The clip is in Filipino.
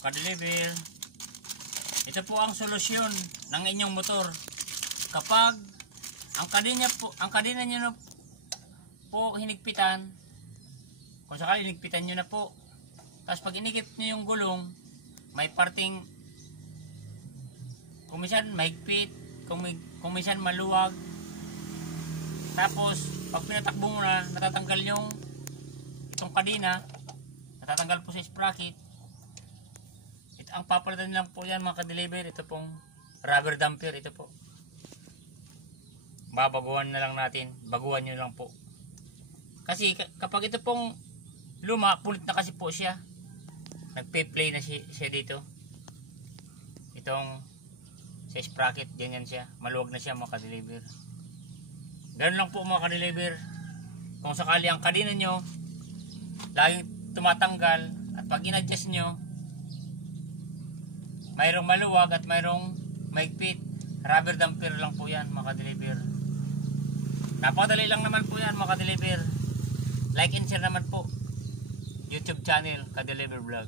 ka-deliver, ito po ang solusyon ng inyong motor. Kapag ang kadena nyo na po hinigpitan, kung sakali hinigpitan nyo na po, tapos pag inikip nyo yung gulong, may parting kung minsan mahigpit, kung minsan maluwag, tapos pag pinatakbo mo na, natatanggal yung itong kadena, natatanggal po sa sprocket. Ito ang papalitan lang po yan mga ka-deliver. Ito pong rubber damper. Ito po, babaguhan na lang natin, baguhan nyo lang po. Kasi kapag ito pong luma, pulit na kasi po siya, nagpe-play na siya dito. Itong sa sprocket, ganyan siya, maluwag na siya mga ka-deliver. Ganun lang po mga ka-deliver. Kung sakali ang kadena nyo laging tumatanggal, at pag in-adjust nyo, mayroong maluwag at mayroong mahigpit, rubber damper lang po yan mga ka-deliver. Napakadali lang naman po yan mga ka-deliver. Like and share naman po YouTube channel, ka-deliver vlog.